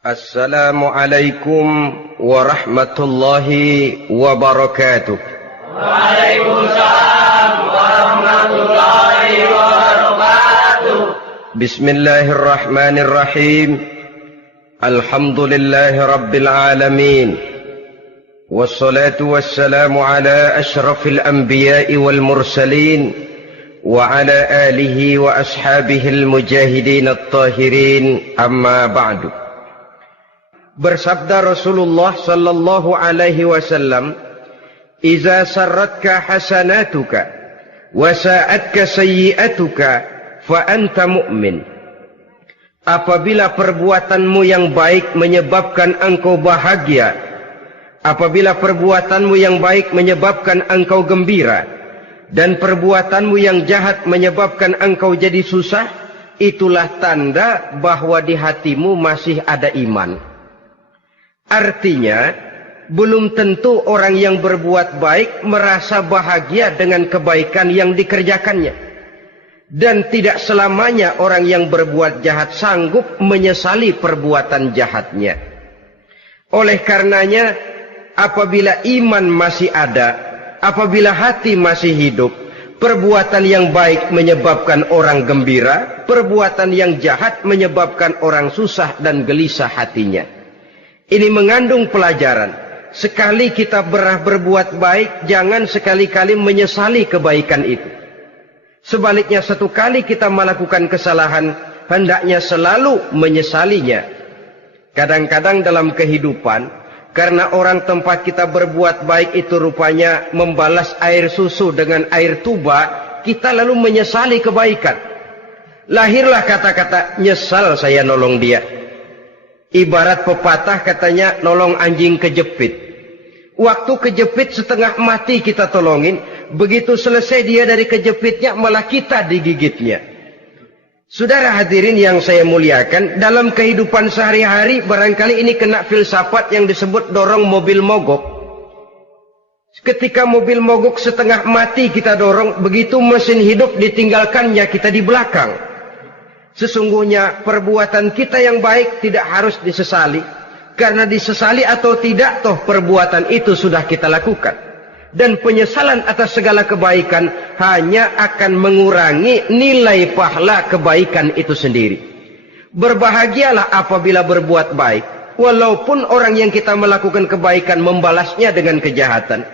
Assalamualaikum warahmatullahi wabarakatuh. Waalaikumsalam warahmatullahi wabarakatuh. Bismillahirrahmanirrahim. Alhamdulillahi rabbil alamin. Wassalatu wassalamu ala ashrafil anbiya'i wal mursalin wa ala alihi wa ashabihil mujahidin at-tahirin, amma ba'du. Bersabda Rasulullah sallallahu alaihi wasallam, "Iza sarratka hasanatuka wa sa'atka sayyi'atuka fa anta mu'min." Apabila perbuatanmu yang baik menyebabkan engkau bahagia, apabila perbuatanmu yang baik menyebabkan engkau gembira, dan perbuatanmu yang jahat menyebabkan engkau jadi susah, itulah tanda bahwa di hatimu masih ada iman. Artinya, belum tentu orang yang berbuat baik merasa bahagia dengan kebaikan yang dikerjakannya. Dan tidak selamanya orang yang berbuat jahat sanggup menyesali perbuatan jahatnya. Oleh karenanya, apabila iman masih ada, apabila hati masih hidup, perbuatan yang baik menyebabkan orang gembira, perbuatan yang jahat menyebabkan orang susah dan gelisah hatinya. Ini mengandung pelajaran. Sekali kita berbuat baik, jangan sekali-kali menyesali kebaikan itu. Sebaliknya, satu kali kita melakukan kesalahan, hendaknya selalu menyesalinya. Kadang-kadang dalam kehidupan, karena orang tempat kita berbuat baik itu rupanya membalas air susu dengan air tuba, kita lalu menyesali kebaikan. Lahirlah kata-kata, "Nyesal saya nolong dia." Ibarat pepatah katanya, nolong anjing kejepit. Waktu kejepit setengah mati kita tolongin, begitu selesai dia dari kejepitnya malah kita digigitnya. Saudara hadirin yang saya muliakan, dalam kehidupan sehari-hari barangkali ini kena filsafat yang disebut dorong mobil mogok. Ketika mobil mogok setengah mati kita dorong, begitu mesin hidup ditinggalkannya kita di belakang. Sesungguhnya perbuatan kita yang baik tidak harus disesali. Karena disesali atau tidak, toh perbuatan itu sudah kita lakukan. Dan penyesalan atas segala kebaikan hanya akan mengurangi nilai pahala kebaikan itu sendiri. Berbahagialah apabila berbuat baik, walaupun orang yang kita melakukan kebaikan membalasnya dengan kejahatan.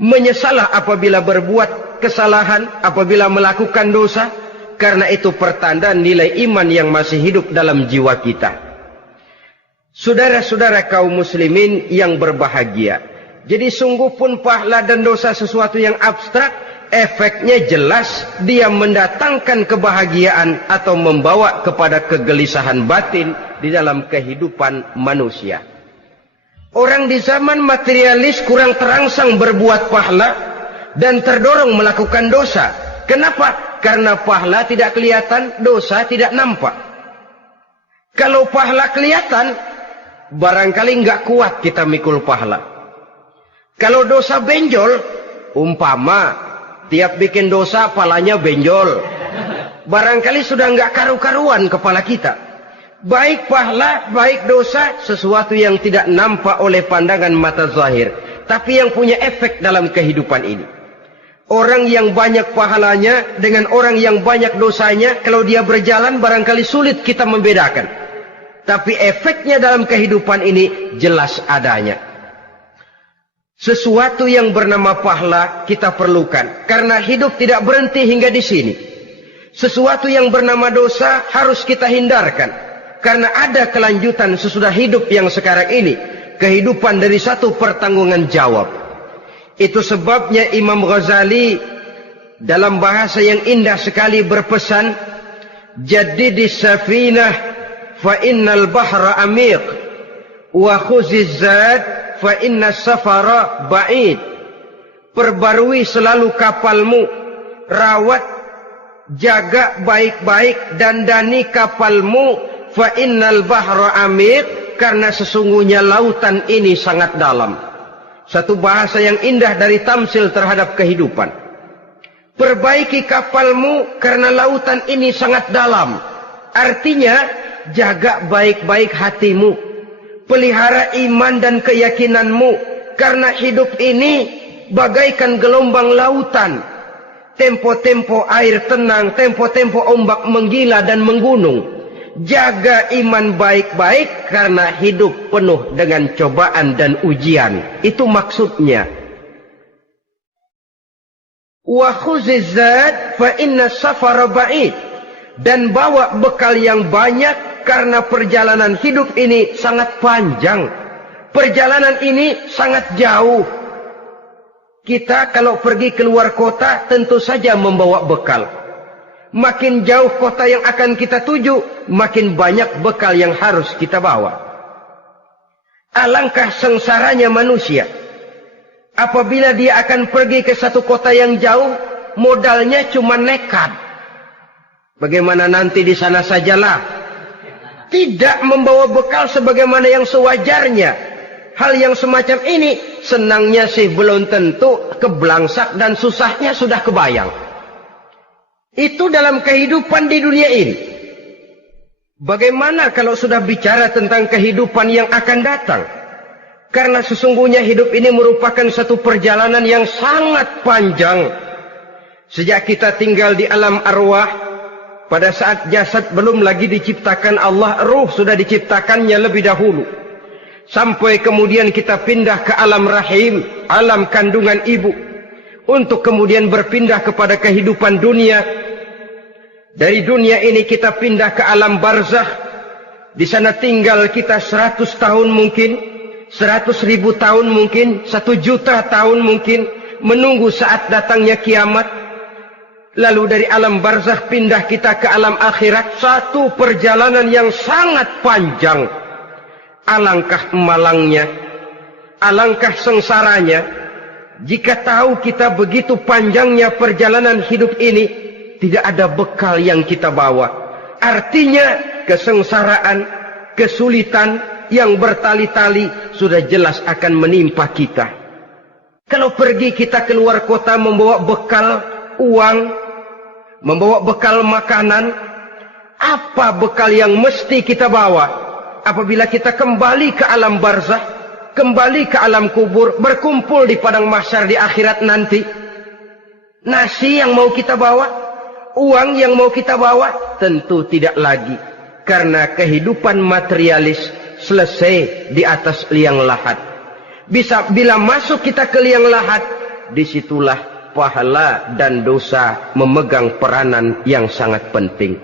Menyesalah apabila berbuat kesalahan, apabila melakukan dosa, karena itu pertanda nilai iman yang masih hidup dalam jiwa kita. Saudara-saudara kaum muslimin yang berbahagia, jadi sungguh pun pahala dan dosa sesuatu yang abstrak, efeknya jelas dia mendatangkan kebahagiaan atau membawa kepada kegelisahan batin di dalam kehidupan manusia. Orang di zaman materialis kurang terangsang berbuat pahala dan terdorong melakukan dosa. Kenapa? Karena pahala tidak kelihatan, dosa tidak nampak. Kalau pahala kelihatan, barangkali nggak kuat kita mikul pahala. Kalau dosa benjol, umpama tiap bikin dosa palanya benjol, barangkali sudah nggak karu-karuan kepala kita. Baik pahala, baik dosa, sesuatu yang tidak nampak oleh pandangan mata zahir, tapi yang punya efek dalam kehidupan ini. Orang yang banyak pahalanya dengan orang yang banyak dosanya, kalau dia berjalan barangkali sulit kita membedakan. Tapi efeknya dalam kehidupan ini jelas adanya. Sesuatu yang bernama pahala kita perlukan, karena hidup tidak berhenti hingga di sini. Sesuatu yang bernama dosa harus kita hindarkan, karena ada kelanjutan sesudah hidup yang sekarang ini. Kehidupan dari satu pertanggungan jawab. Itu sebabnya Imam Ghazali dalam bahasa yang indah sekali berpesan, "Jaddidis safinah fa innal bahra amiq wa khuziz zad fa innas safara ba'id." Perbarui selalu kapalmu, rawat, jaga baik-baik, dandani kapalmu, fa innal bahra amiq, karena sesungguhnya lautan ini sangat dalam. Satu bahasa yang indah dari tamsil terhadap kehidupan. Perbaiki kapalmu karena lautan ini sangat dalam. Artinya, jaga baik-baik hatimu. pelihara iman dan keyakinanmu, karena hidup ini bagaikan gelombang lautan. Tempo-tempo air tenang, tempo-tempo ombak menggila dan menggunung. Jaga iman baik-baik karena hidup penuh dengan cobaan dan ujian. Itu maksudnya. Wa khuziz zad fa inna safara ba'id. Dan bawa bekal yang banyak karena perjalanan hidup ini sangat panjang. Perjalanan ini sangat jauh. Kita kalau pergi keluar kota tentu saja membawa bekal. Makin jauh kota yang akan kita tuju, makin banyak bekal yang harus kita bawa. Alangkah sengsaranya manusia apabila dia akan pergi ke satu kota yang jauh, modalnya cuma nekat. Bagaimana nanti di sana sajalah. Tidak membawa bekal sebagaimana yang sewajarnya. Hal yang semacam ini senangnya sih belum tentu, keblangsak dan susahnya sudah kebayang. Itu dalam kehidupan di dunia ini. Bagaimana kalau sudah bicara tentang kehidupan yang akan datang? Karena sesungguhnya hidup ini merupakan satu perjalanan yang sangat panjang. Sejak kita tinggal di alam arwah, pada saat jasad belum lagi diciptakan Allah, ruh sudah diciptakannya lebih dahulu. Sampai kemudian kita pindah ke alam rahim, alam kandungan ibu. Untuk kemudian berpindah kepada kehidupan dunia. Dari dunia ini kita pindah ke alam barzakh. Di sana tinggal kita 100 tahun mungkin, 100.000 tahun mungkin, 1 juta tahun mungkin, menunggu saat datangnya kiamat. Lalu dari alam barzakh pindah kita ke alam akhirat. Satu perjalanan yang sangat panjang. Alangkah malangnya, alangkah sengsaranya, jika tahu kita begitu panjangnya perjalanan hidup ini, tidak ada bekal yang kita bawa. Artinya kesengsaraan, kesulitan yang bertali-tali sudah jelas akan menimpa kita. Kalau pergi kita keluar kota membawa bekal uang, membawa bekal makanan, apa bekal yang mesti kita bawa? Apabila kita kembali ke alam barzakh, kembali ke alam kubur, berkumpul di padang mahsyar di akhirat nanti, nasi yang mau kita bawa, uang yang mau kita bawa, tentu tidak lagi. Karena kehidupan materialis selesai di atas liang lahat. Bila masuk kita ke liang lahat, disitulah pahala dan dosa memegang peranan yang sangat penting.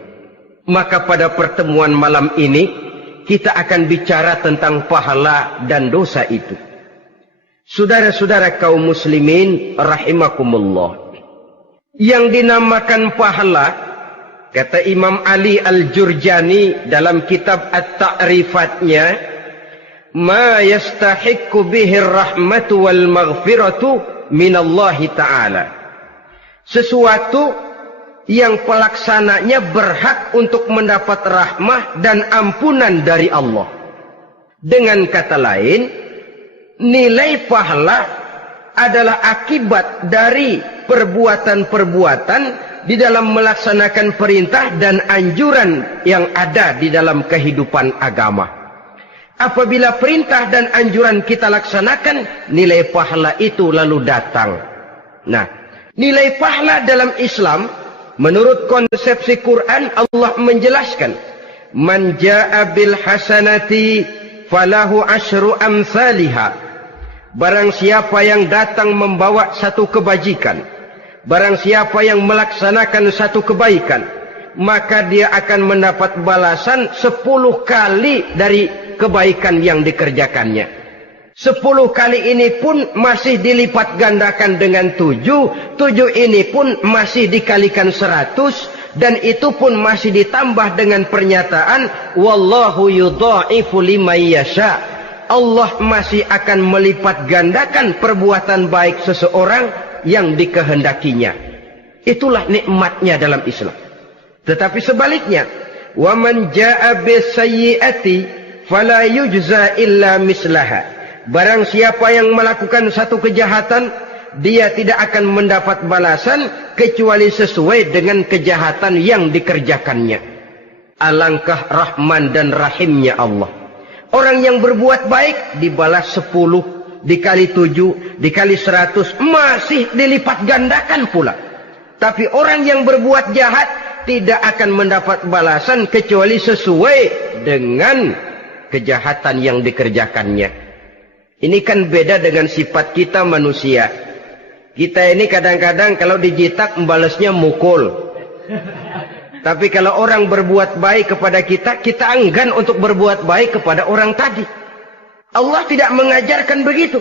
Maka pada pertemuan malam ini, kita akan bicara tentang pahala dan dosa itu. Saudara-saudara kaum muslimin rahimakumullah. Yang dinamakan pahala, kata Imam Ali Al-Jurjani dalam kitab At-Ta'rifatnya, ma yastahiqqu bihi ar-rahmatu wal maghfiratu minallahi ta'ala. Sesuatu yang pelaksananya berhak untuk mendapat rahmah dan ampunan dari Allah. Dengan kata lain, nilai pahala adalah akibat dari perbuatan-perbuatan di dalam melaksanakan perintah dan anjuran yang ada di dalam kehidupan agama. Apabila perintah dan anjuran kita laksanakan, nilai pahala itu lalu datang. Nah, nilai pahala dalam Islam, menurut konsepsi Quran, Allah menjelaskan, man jaa bil hasanati falahu asyru amsalihha. Barang siapa yang datang membawa satu kebajikan, barang siapa yang melaksanakan satu kebaikan, maka dia akan mendapat balasan 10 kali dari kebaikan yang dikerjakannya. 10 kali ini pun masih dilipat gandakan dengan 7. 7 ini pun masih dikalikan 100. Dan itu pun masih ditambah dengan pernyataan, wallahu yudha'ifu liman yasha. Allah masih akan melipat gandakan perbuatan baik seseorang yang dikehendakinya. Itulah nikmatnya dalam Islam. Tetapi sebaliknya, wa man jaa'a bisayyi'ati fala yujza illa mislaha. Barang siapa yang melakukan satu kejahatan, dia tidak akan mendapat balasan kecuali sesuai dengan kejahatan yang dikerjakannya. Alangkah rahman dan rahimnya Allah. Orang yang berbuat baik dibalas 10, dikali 7, dikali 100, masih dilipat gandakan pula. Tapi orang yang berbuat jahat tidak akan mendapat balasan kecuali sesuai dengan kejahatan yang dikerjakannya. Ini kan beda dengan sifat kita manusia. Kita ini kadang-kadang kalau dijitak membalasnya mukul. Tapi kalau orang berbuat baik kepada kita, kita enggan untuk berbuat baik kepada orang tadi. Allah tidak mengajarkan begitu.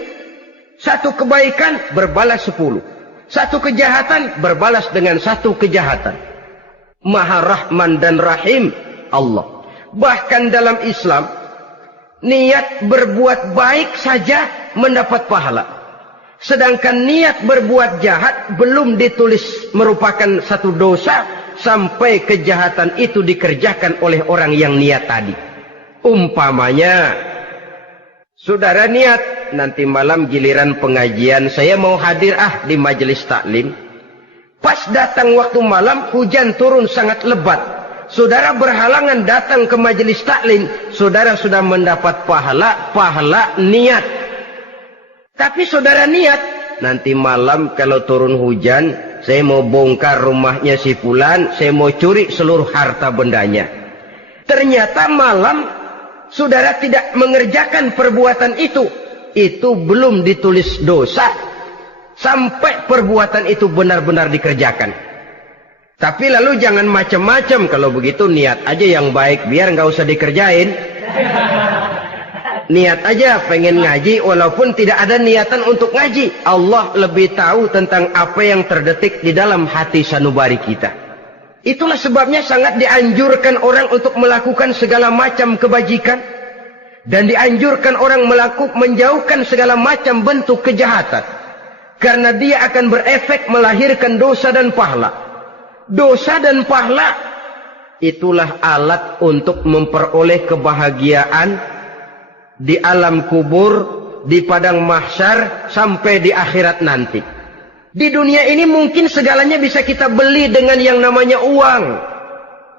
Satu kebaikan berbalas 10. Satu kejahatan berbalas dengan satu kejahatan. Maha Rahman dan Rahim Allah. Bahkan dalam Islam, niat berbuat baik saja mendapat pahala. Sedangkan niat berbuat jahat belum ditulis merupakan satu dosa sampai kejahatan itu dikerjakan oleh orang yang niat tadi. Umpamanya, saudara niat nanti malam giliran pengajian saya mau hadir di majelis taklim. Pas datang waktu malam hujan turun sangat lebat. Saudara berhalangan datang ke majelis taklim, saudara sudah mendapat pahala niat. Tapi saudara niat, nanti malam kalau turun hujan, saya mau bongkar rumahnya si fulan, saya mau curi seluruh harta bendanya. Ternyata malam, saudara tidak mengerjakan perbuatan itu belum ditulis dosa, sampai perbuatan itu benar-benar dikerjakan. Tapi lalu jangan macam-macam, kalau begitu niat aja yang baik, biar nggak usah dikerjain. Niat aja pengen ngaji walaupun tidak ada niatan untuk ngaji. Allah lebih tahu tentang apa yang terdetik di dalam hati sanubari kita. Itulah sebabnya sangat dianjurkan orang untuk melakukan segala macam kebajikan. Dan dianjurkan orang menjauhkan segala macam bentuk kejahatan. Karena dia akan berefek melahirkan dosa dan pahala. Dosa dan pahala itulah alat untuk memperoleh kebahagiaan di alam kubur, di padang mahsyar, sampai di akhirat nanti. Di dunia ini mungkin segalanya bisa kita beli dengan yang namanya uang.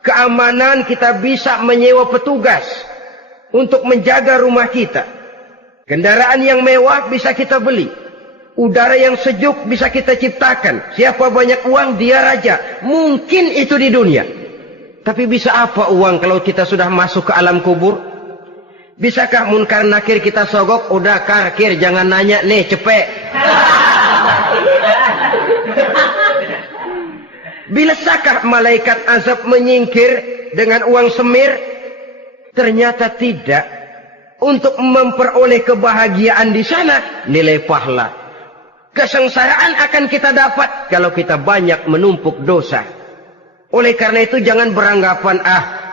Keamanan kita bisa menyewa petugas untuk menjaga rumah kita. Kendaraan yang mewah bisa kita beli. Udara yang sejuk bisa kita ciptakan. Siapa banyak uang, dia raja. Mungkin itu di dunia. Tapi bisa apa uang kalau kita sudah masuk ke alam kubur? Bisakah munkar nakir kita sogok? Udah karkir, jangan nanya nih, cepet. Bisakah malaikat azab menyingkir dengan uang semir? Ternyata tidak. Untuk memperoleh kebahagiaan di sana, nilai pahala. Kesengsaraan akan kita dapat kalau kita banyak menumpuk dosa. Oleh karena itu jangan beranggapan,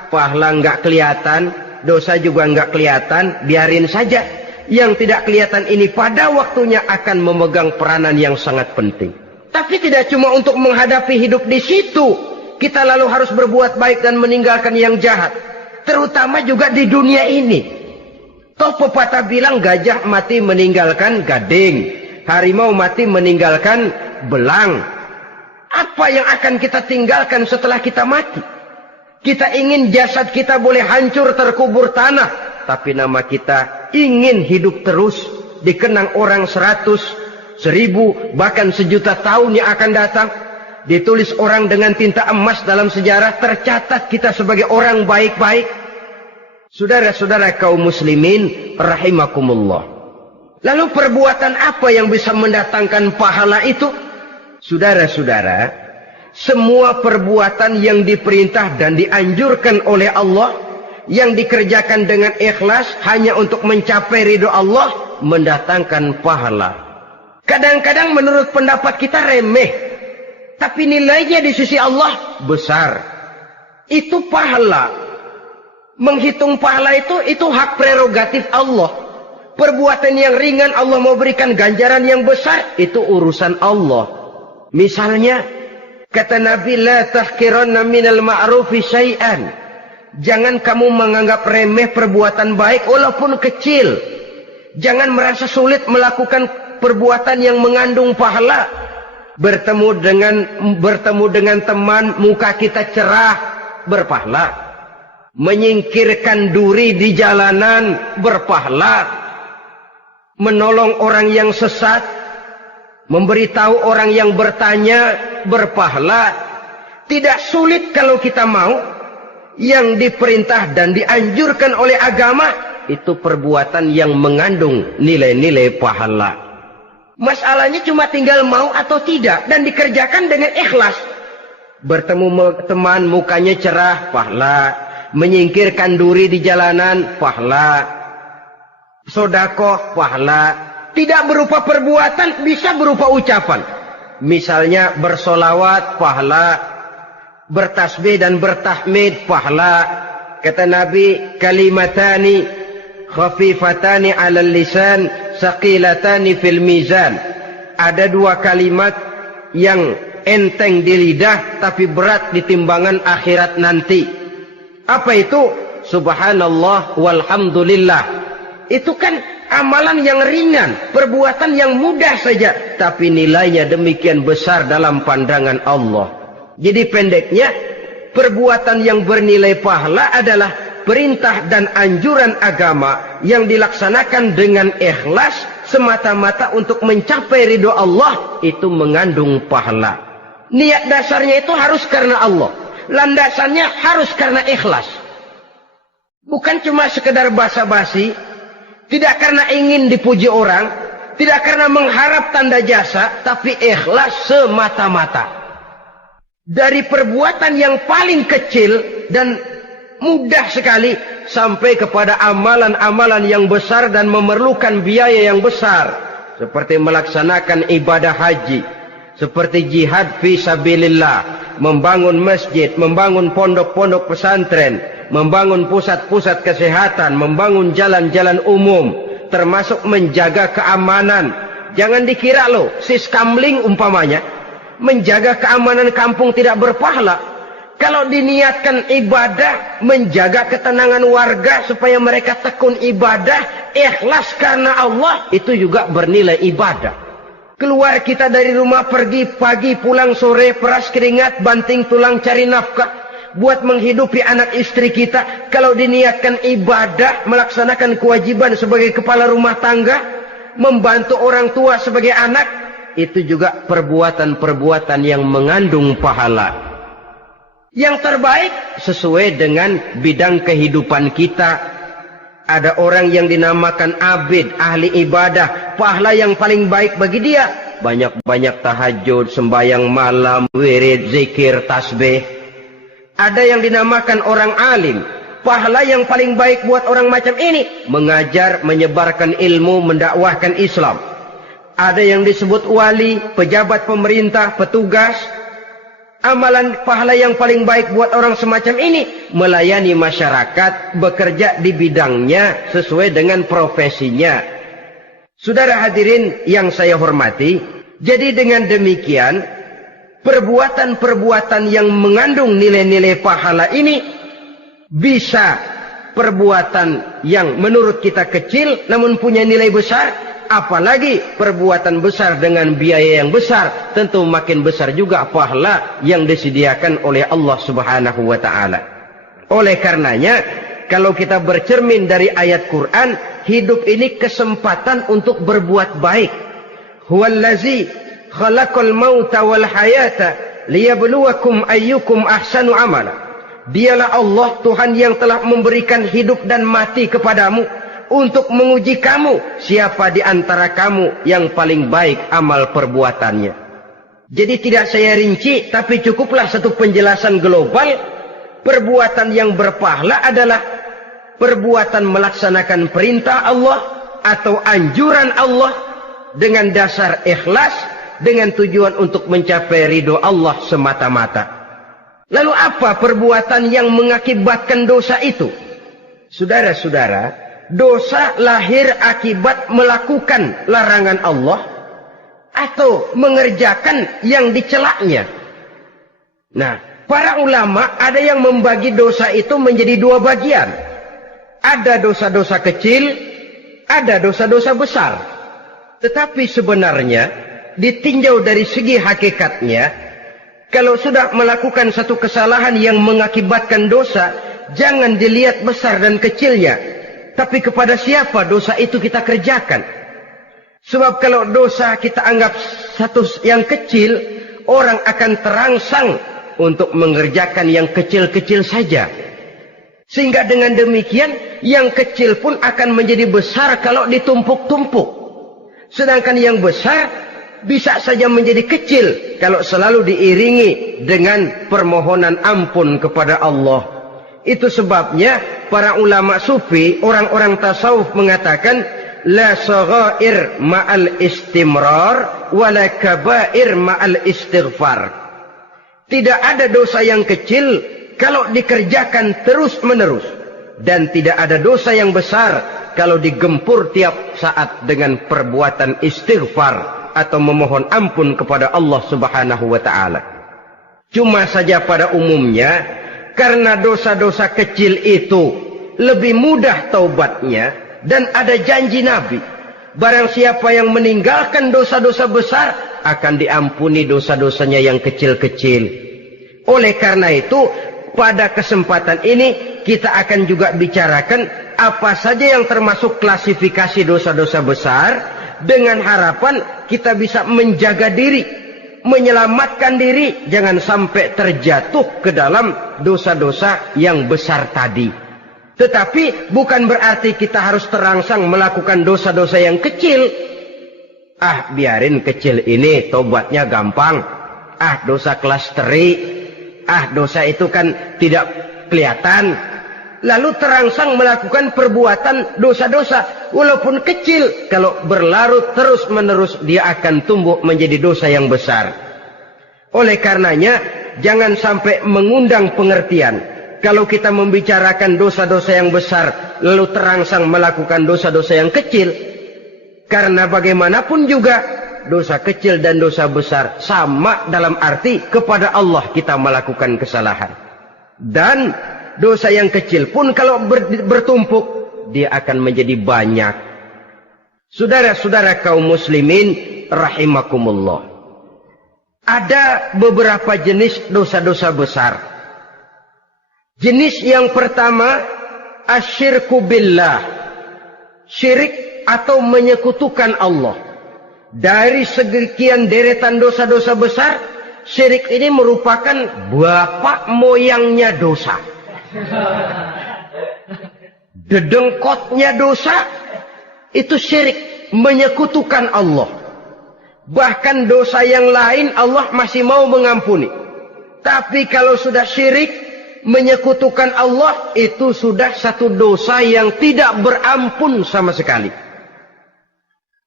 pahala nggak kelihatan, dosa juga nggak kelihatan, biarin saja. Yang tidak kelihatan ini pada waktunya akan memegang peranan yang sangat penting. Tapi tidak cuma untuk menghadapi hidup di situ, kita lalu harus berbuat baik dan meninggalkan yang jahat. Terutama juga di dunia ini. Toh pepatah bilang gajah mati meninggalkan gading, harimau mati meninggalkan belang. Apa yang akan kita tinggalkan setelah kita mati? Kita ingin jasad kita boleh hancur terkubur tanah, tapi nama kita ingin hidup terus, dikenang orang 100, 1000, bahkan 1.000.000 tahun yang akan datang. Ditulis orang dengan tinta emas dalam sejarah, tercatat kita sebagai orang baik-baik. Saudara-saudara kaum muslimin rahimakumullah. Lalu perbuatan apa yang bisa mendatangkan pahala itu? Saudara-saudara, semua perbuatan yang diperintah dan dianjurkan oleh Allah, yang dikerjakan dengan ikhlas hanya untuk mencapai ridho Allah, mendatangkan pahala. Kadang-kadang menurut pendapat kita remeh, tapi nilainya di sisi Allah besar. Itu pahala. Menghitung pahala itu hak prerogatif Allah. Perbuatan yang ringan Allah mau berikan ganjaran yang besar, itu urusan Allah. Misalnya, kata Nabi, la tahkiranna minal ma'rufi syai'an. Jangan kamu menganggap remeh perbuatan baik walaupun kecil. Jangan merasa sulit melakukan perbuatan yang mengandung pahala. Bertemu dengan teman, muka kita cerah, berpahala. menyingkirkan duri di jalanan berpahala, menolong orang yang sesat, memberitahu orang yang bertanya berpahala. Tidak sulit kalau kita mau. Yang diperintah dan dianjurkan oleh agama itu perbuatan yang mengandung nilai-nilai pahala. Masalahnya cuma tinggal mau atau tidak dan dikerjakan dengan ikhlas. Bertemu teman mukanya cerah, pahala. Menyingkirkan duri di jalanan, pahala. Sedekah, pahala. Tidak berupa perbuatan, bisa berupa ucapan. Misalnya bersolawat, pahala. Bertasbih dan bertahmid, pahala. Kata Nabi, kalimatani khafifatani 'alal lisan, saqilatani fil mizan. Ada dua kalimat yang enteng di lidah tapi berat di timbangan akhirat nanti. Apa itu? Subhanallah walhamdulillah. Itu kan amalan yang ringan, perbuatan yang mudah saja, tapi nilainya demikian besar dalam pandangan Allah. Jadi pendeknya, perbuatan yang bernilai pahala adalah perintah dan anjuran agama yang dilaksanakan dengan ikhlas semata-mata untuk mencapai ridho Allah, itu mengandung pahala. Niat dasarnya itu harus karena Allah. Landasannya harus karena ikhlas. Bukan cuma sekedar basa-basi, tidak karena ingin dipuji orang, tidak karena mengharap tanda jasa, tapi ikhlas semata-mata. Dari perbuatan yang paling kecil dan mudah sekali sampai kepada amalan-amalan yang besar dan memerlukan biaya yang besar, seperti melaksanakan ibadah haji, seperti jihad fi sabilillah, membangun masjid, membangun pondok-pondok pesantren, membangun pusat-pusat kesehatan, membangun jalan-jalan umum, termasuk menjaga keamanan. Jangan dikira loh, siskamling umpamanya, menjaga keamanan kampung tidak berpahala. Kalau diniatkan ibadah, menjaga ketenangan warga supaya mereka tekun ibadah, ikhlas karena Allah, itu juga bernilai ibadah. Keluar kita dari rumah, pergi pagi, pulang sore, peras keringat, banting tulang cari nafkah buat menghidupi anak istri kita. Kalau diniatkan ibadah, melaksanakan kewajiban sebagai kepala rumah tangga, membantu orang tua sebagai anak, itu juga perbuatan-perbuatan yang mengandung pahala. Yang terbaik sesuai dengan bidang kehidupan kita. Ada orang yang dinamakan abid, ahli ibadah, pahala yang paling baik bagi dia, banyak-banyak tahajud, sembahyang malam, wirid, zikir, tasbih. Ada yang dinamakan orang alim, pahala yang paling baik buat orang macam ini, mengajar, menyebarkan ilmu, mendakwahkan Islam. Ada yang disebut wali, pejabat pemerintah, petugas. Amalan pahala yang paling baik buat orang semacam ini, melayani masyarakat, bekerja di bidangnya sesuai dengan profesinya. Saudara hadirin yang saya hormati, jadi dengan demikian, perbuatan-perbuatan yang mengandung nilai-nilai pahala ini bisa perbuatan yang menurut kita kecil namun punya nilai besar. Apalagi perbuatan besar dengan biaya yang besar, tentu makin besar juga pahala yang disediakan oleh Allah Subhanahu wa ta'ala. Oleh karenanya, kalau kita bercermin dari ayat Quran, hidup ini kesempatan untuk berbuat baik. Huwallazi khalaqal mauta wal hayata liyabluwakum ayyukum ahsanu amala. Dialah Allah, Tuhan yang telah memberikan hidup dan mati kepadamu untuk menguji kamu, siapa di antara kamu yang paling baik amal perbuatannya. Jadi tidak saya rinci, tapi cukuplah satu penjelasan global. Perbuatan yang berpahala adalah perbuatan melaksanakan perintah Allah atau anjuran Allah dengan dasar ikhlas, dengan tujuan untuk mencapai ridho Allah semata-mata. Lalu apa perbuatan yang mengakibatkan dosa itu? Saudara-saudara, dosa lahir akibat melakukan larangan Allah atau mengerjakan yang dicelaknya. Nah, para ulama ada yang membagi dosa itu menjadi dua bagian. Ada dosa-dosa kecil, ada dosa-dosa besar. Tetapi sebenarnya ditinjau dari segi hakikatnya, kalau sudah melakukan satu kesalahan yang mengakibatkan dosa, jangan dilihat besar dan kecilnya, tapi kepada siapa dosa itu kita kerjakan. Sebab kalau dosa kita anggap satu yang kecil, orang akan terangsang untuk mengerjakan yang kecil-kecil saja. Sehingga dengan demikian, yang kecil pun akan menjadi besar kalau ditumpuk-tumpuk. Sedangkan yang besar bisa saja menjadi kecil kalau selalu diiringi dengan permohonan ampun kepada Allah. Itu sebabnya para ulama sufi, orang-orang tasawuf mengatakan, la saghair ma'al istimrar wala kabair ma'al istighfar. Tidak ada dosa yang kecil kalau dikerjakan terus-menerus, dan tidak ada dosa yang besar kalau digempur tiap saat dengan perbuatan istighfar atau memohon ampun kepada Allah Subhanahu wa taala. Cuma saja pada umumnya, karena dosa-dosa kecil itu lebih mudah taubatnya, dan ada janji Nabi, barang siapa yang meninggalkan dosa-dosa besar akan diampuni dosa-dosanya yang kecil-kecil. Oleh karena itu, pada kesempatan ini kita akan juga bicarakan apa saja yang termasuk klasifikasi dosa-dosa besar, dengan harapan kita bisa menjaga diri, menyelamatkan diri, jangan sampai terjatuh ke dalam dosa-dosa yang besar tadi. Tetapi bukan berarti kita harus terangsang melakukan dosa-dosa yang kecil. Biarin kecil ini, tobatnya gampang. Dosa kelas teri. Dosa itu kan tidak kelihatan. Lalu terangsang melakukan perbuatan dosa-dosa walaupun kecil. Kalau berlarut terus-menerus, dia akan tumbuh menjadi dosa yang besar. Oleh karenanya, jangan sampai mengundang pengertian kalau kita membicarakan dosa-dosa yang besar lalu terangsang melakukan dosa-dosa yang kecil. Karena bagaimanapun juga dosa kecil dan dosa besar sama dalam arti kepada Allah kita melakukan kesalahan. Dan dosa yang kecil pun kalau bertumpuk, dia akan menjadi banyak. Saudara-saudara kaum muslimin rahimakumullah, ada beberapa jenis dosa-dosa besar. Jenis yang pertama, asyirku billah, syirik atau menyekutukan Allah. Dari sekian deretan dosa-dosa besar, syirik ini merupakan bapak moyangnya dosa. Dedengkotnya dosa, itu syirik, menyekutukan Allah. Bahkan dosa yang lain Allah masih mau mengampuni. Tapi kalau sudah syirik, menyekutukan Allah, itu sudah satu dosa yang tidak berampun sama sekali.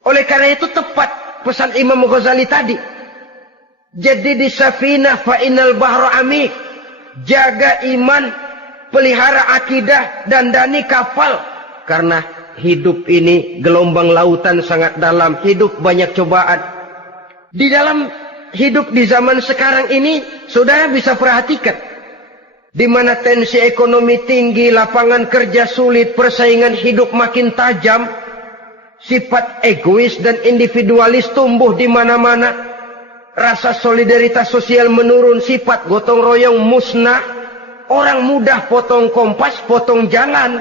Oleh karena itu tepat pesan Imam Ghazali tadi. Jadi di safinah fa innal bahra amik. Jaga iman, pelihara akidah, dandani kapal. Karena hidup ini gelombang lautan sangat dalam, hidup banyak cobaan. Di dalam hidup di zaman sekarang ini, saudara bisa perhatikan, di mana tensi ekonomi tinggi, lapangan kerja sulit, persaingan hidup makin tajam, sifat egois dan individualis tumbuh di mana-mana, rasa solidaritas sosial menurun, sifat gotong royong musnah, orang mudah potong kompas, potong jalan,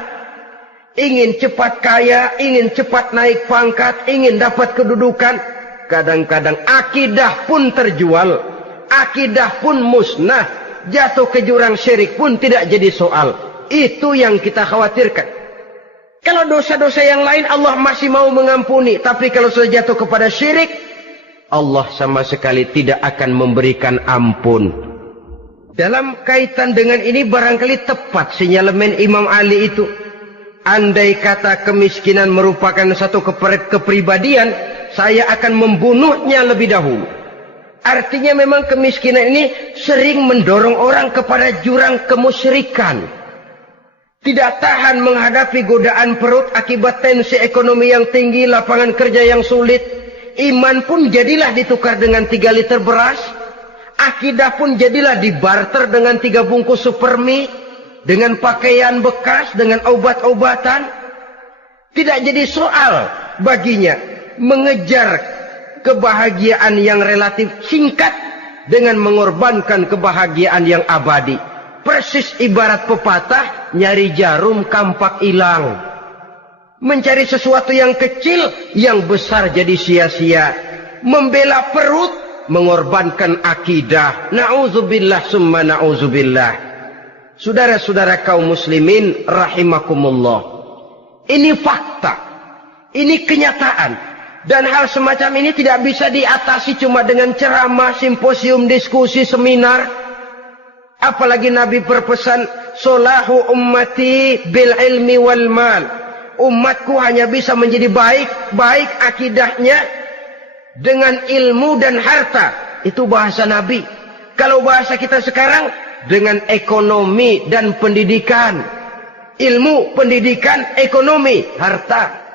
ingin cepat kaya, ingin cepat naik pangkat, ingin dapat kedudukan. Kadang-kadang akidah pun terjual, akidah pun musnah, jatuh ke jurang syirik pun tidak jadi soal. Itu yang kita khawatirkan. Kalau dosa-dosa yang lain Allah masih mau mengampuni, tapi kalau sudah jatuh kepada syirik, Allah sama sekali tidak akan memberikan ampun. Dalam kaitan dengan ini barangkali tepat sinyalemen Imam Ali itu. Andai kata kemiskinan merupakan satu kepribadian, saya akan membunuhnya lebih dahulu. Artinya memang kemiskinan ini sering mendorong orang kepada jurang kemusyrikan. Tidak tahan menghadapi godaan perut akibat tensi ekonomi yang tinggi, lapangan kerja yang sulit. Iman pun jadilah ditukar dengan 3 liter beras. Akidah pun jadilah dibarter dengan 3 bungkus supermi, dengan pakaian bekas, dengan obat-obatan. Tidak jadi soal baginya mengejar kebahagiaan yang relatif singkat dengan mengorbankan kebahagiaan yang abadi. Persis ibarat pepatah, nyari jarum kampak hilang. Mencari sesuatu yang kecil, yang besar jadi sia-sia. Membela perut, mengorbankan akidah. Na'udzubillah summa na'udzubillah. Saudara-saudara kaum muslimin rahimakumullah. Ini fakta. Ini kenyataan. Dan hal semacam ini tidak bisa diatasi cuma dengan ceramah, simposium, diskusi, seminar. Apalagi Nabi berpesan, solahu ummati bil ilmi wal mal. Umatku hanya bisa menjadi baik akidahnya dengan ilmu dan harta. Itu bahasa Nabi. Kalau bahasa kita sekarang, dengan ekonomi dan pendidikan. Ilmu, pendidikan, ekonomi, harta.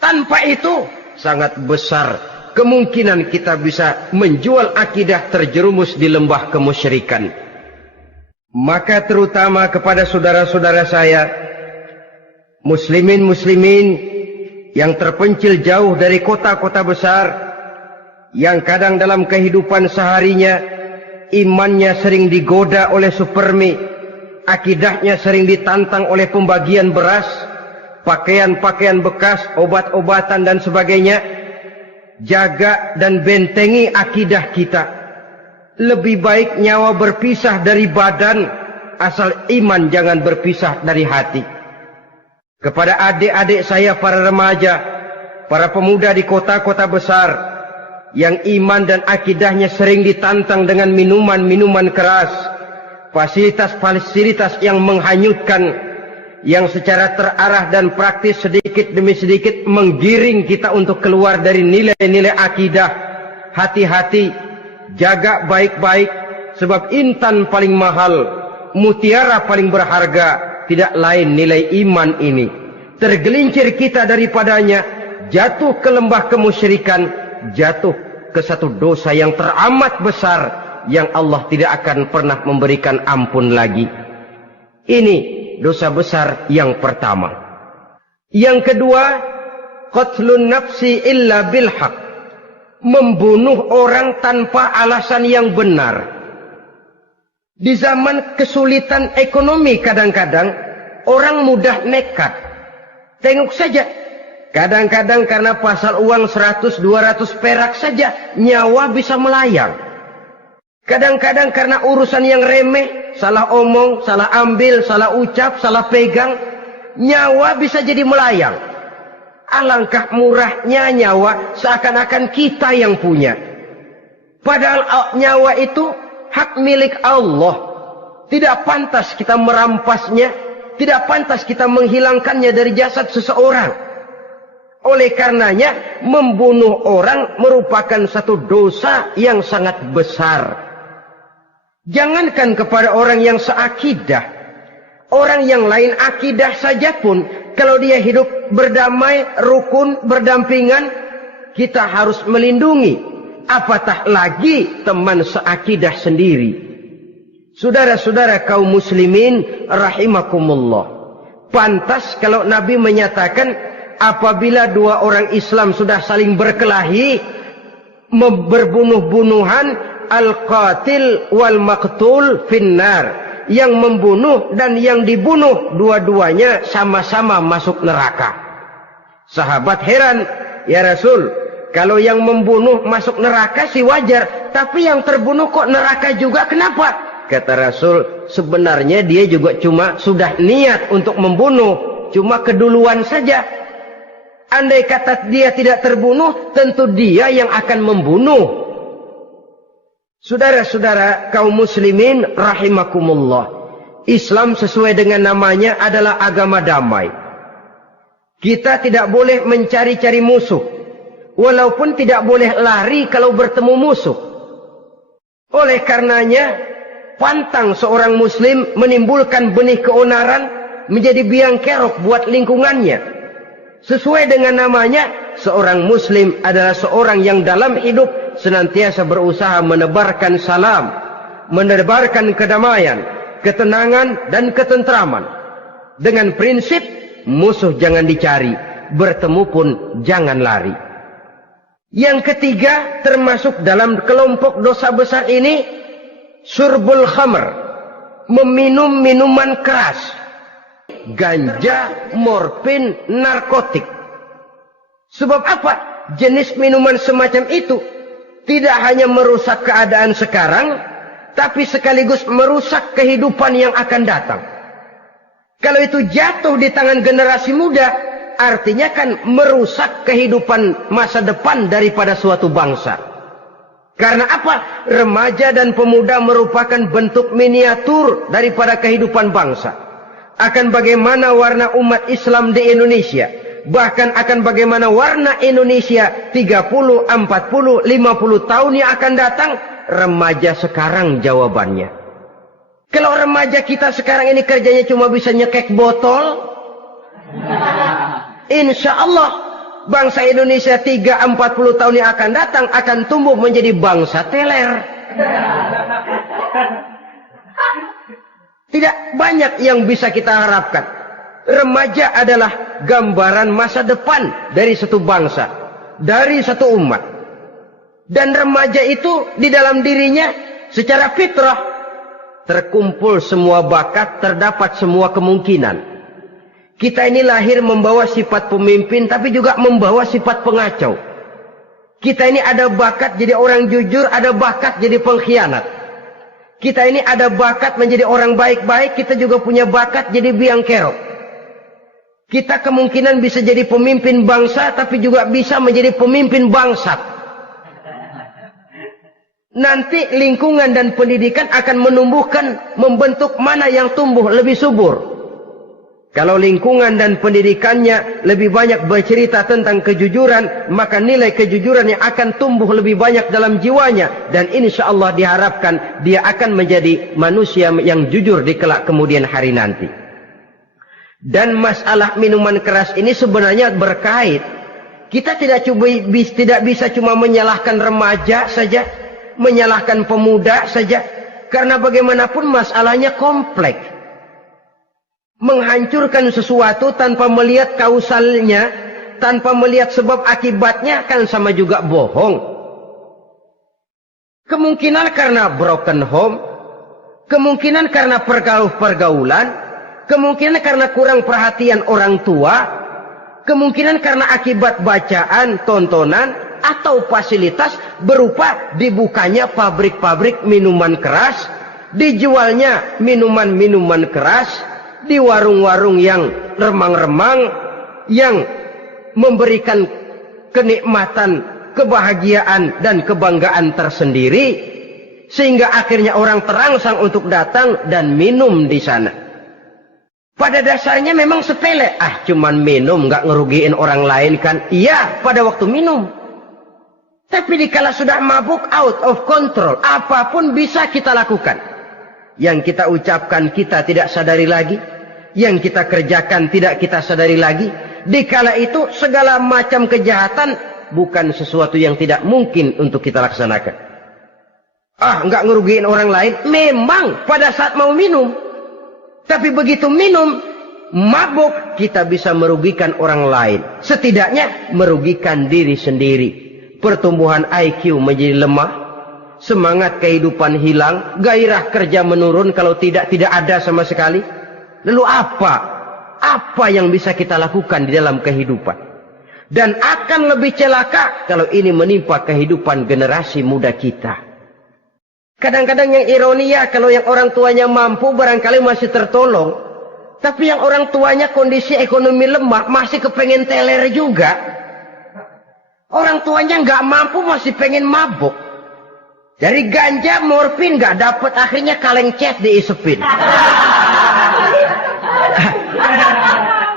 Tanpa itu, sangat besar kemungkinan kita bisa menjual akidah terjerumus di lembah kemusyrikan. Maka terutama kepada saudara-saudara saya, muslimin yang terpencil jauh dari kota-kota besar, yang kadang dalam kehidupan seharinya imannya sering digoda oleh supermi, akidahnya sering ditantang oleh pembagian beras, pakaian-pakaian bekas, obat-obatan dan sebagainya. Jaga dan bentengi akidah kita. Lebih baik nyawa berpisah dari badan, asal iman jangan berpisah dari hati. Kepada adik-adik saya para remaja, para pemuda di kota-kota besar, yang iman dan akidahnya sering ditantang dengan minuman-minuman keras, fasilitas-fasilitas yang menghanyutkan, yang secara terarah dan praktis sedikit demi sedikit menggiring kita untuk keluar dari nilai-nilai akidah. Hati-hati, jaga baik-baik, sebab intan paling mahal, mutiara paling berharga, tidak lain nilai iman ini. Tergelincir kita daripadanya, jatuh ke lembah kemusyrikan, jatuh ke satu dosa yang teramat besar, yang Allah tidak akan pernah memberikan ampun lagi. Ini dosa besar yang pertama. Yang kedua, qatlun nafsi illa bilhaq. Membunuh orang tanpa alasan yang benar. Di zaman kesulitan ekonomi kadang-kadang orang mudah nekat. Tengok saja. Kadang-kadang karena pasal uang 100-200 perak saja nyawa bisa melayang. Kadang-kadang karena urusan yang remeh, salah omong, salah ambil, salah ucap, salah pegang, nyawa bisa jadi melayang. Alangkah murahnya nyawa, seakan-akan kita yang punya. Padahal nyawa itu hak milik Allah. Tidak pantas kita merampasnya, tidak pantas kita menghilangkannya dari jasad seseorang. Oleh karenanya, membunuh orang merupakan satu dosa yang sangat besar. Jangankan kepada orang yang seakidah, orang yang lain akidah saja pun, kalau dia hidup berdamai, rukun, berdampingan, kita harus melindungi. Apatah lagi teman seakidah sendiri. Saudara-saudara kaum muslimin rahimakumullah. Pantas kalau Nabi menyatakan, apabila dua orang Islam sudah saling berkelahi, berbunuh-bunuhan, al-qatil wal maqtul finnar. Yang membunuh dan yang dibunuh, dua-duanya sama-sama masuk neraka. Sahabat heran, ya Rasul, kalau yang membunuh masuk neraka sih wajar, tapi yang terbunuh kok neraka juga, kenapa? Kata Rasul, sebenarnya dia juga cuma sudah niat untuk membunuh, cuma keduluan saja. Andai kata dia tidak terbunuh, tentu dia yang akan membunuh. Saudara-saudara kaum muslimin rahimakumullah. Islam sesuai dengan namanya adalah agama damai. Kita tidak boleh mencari-cari musuh. Walaupun tidak boleh lari kalau bertemu musuh. Oleh karenanya, pantang seorang muslim menimbulkan benih keonaran menjadi biang kerok buat lingkungannya. Sesuai dengan namanya, seorang muslim adalah seorang yang dalam hidup senantiasa berusaha menebarkan salam, menebarkan kedamaian, ketenangan dan ketentraman. Dengan prinsip, musuh jangan dicari, bertemu pun jangan lari. Yang ketiga, termasuk dalam kelompok dosa besar ini, syurbul khamr, meminum minuman keras, ganja, morfin, narkotik. Sebab apa? Jenis minuman semacam itu tidak hanya merusak keadaan sekarang, tapi sekaligus merusak kehidupan yang akan datang. Kalau itu jatuh di tangan generasi muda, artinya kan merusak kehidupan masa depan daripada suatu bangsa. Karena apa? Remaja dan pemuda merupakan bentuk miniatur daripada kehidupan bangsa. Akan bagaimana warna umat Islam di Indonesia, bahkan akan bagaimana warna Indonesia 30, 40, 50 tahun yang akan datang, remaja sekarang jawabannya. Kalau remaja kita sekarang ini kerjanya cuma bisa nyekek botol, insya Allah bangsa Indonesia 30-40 tahun yang akan datang akan tumbuh menjadi bangsa teler. Tidak banyak yang bisa kita harapkan. Remaja adalah gambaran masa depan dari satu bangsa, dari satu umat. Dan remaja itu di dalam dirinya secara fitrah terkumpul semua bakat, terdapat semua kemungkinan. Kita ini lahir membawa sifat pemimpin, tapi juga membawa sifat pengacau. Kita ini ada bakat jadi orang jujur, ada bakat jadi pengkhianat. Kita ini ada bakat menjadi orang baik-baik, kita juga punya bakat jadi biang kerok. Kita kemungkinan bisa jadi pemimpin bangsa, tapi juga bisa menjadi pemimpin bangsat. Nanti lingkungan dan pendidikan akan menumbuhkan, membentuk mana yang tumbuh lebih subur. Kalau lingkungan dan pendidikannya lebih banyak bercerita tentang kejujuran, maka nilai kejujuran yang akan tumbuh lebih banyak dalam jiwanya. Dan insya Allah diharapkan dia akan menjadi manusia yang jujur di kelak kemudian hari nanti. Dan masalah minuman keras ini sebenarnya berkait. Kita tidak bisa cuma menyalahkan remaja saja, menyalahkan pemuda saja, karena bagaimanapun masalahnya kompleks. Menghancurkan sesuatu tanpa melihat kausalnya, tanpa melihat sebab akibatnya, kan sama juga bohong. Kemungkinan karena broken home, kemungkinan karena pergaulan, kemungkinan karena kurang perhatian orang tua, kemungkinan karena akibat bacaan, tontonan, atau fasilitas berupa dibukanya pabrik-pabrik minuman keras, dijualnya minuman-minuman keras, di warung-warung yang remang-remang, yang memberikan kenikmatan, kebahagiaan, dan kebanggaan tersendiri, sehingga akhirnya orang terangsang untuk datang dan minum di sana. Pada dasarnya memang sepele, cuman minum, nggak ngerugiin orang lain kan? Iya, pada waktu minum. Tapi dikala sudah mabuk, out of control, apapun bisa kita lakukan. Yang kita ucapkan kita tidak sadari lagi, yang kita kerjakan tidak kita sadari lagi. Dikala itu segala macam kejahatan bukan sesuatu yang tidak mungkin untuk kita laksanakan. Nggak ngerugiin orang lain, memang pada saat mau minum. Tapi begitu minum, mabuk, kita bisa merugikan orang lain. Setidaknya merugikan diri sendiri. Pertumbuhan IQ menjadi lemah, semangat kehidupan hilang, gairah kerja menurun, kalau tidak ada sama sekali. Lalu apa yang bisa kita lakukan di dalam kehidupan? Dan akan lebih celaka kalau ini menimpa kehidupan generasi muda kita. Kadang-kadang yang ironi ya, kalau yang orang tuanya mampu barangkali masih tertolong, tapi yang orang tuanya kondisi ekonomi lemah masih kepengen teler juga. Orang tuanya nggak mampu masih pengen mabuk. Dari ganja, morfin nggak dapat, akhirnya kaleng cet diisepin.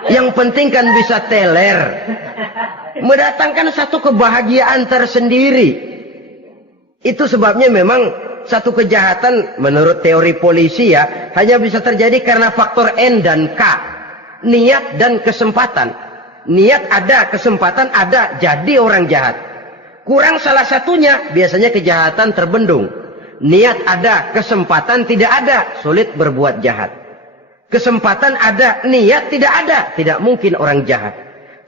Yang penting kan bisa teler, mendatangkan satu kebahagiaan tersendiri. Itu sebabnya memang satu kejahatan menurut teori polisi ya, hanya bisa terjadi karena faktor N dan K, niat dan kesempatan. Niat ada, kesempatan ada, jadi orang jahat. Kurang salah satunya, biasanya kejahatan terbendung. Niat ada, kesempatan tidak ada, sulit berbuat jahat. Kesempatan ada, niat tidak ada, tidak mungkin orang jahat.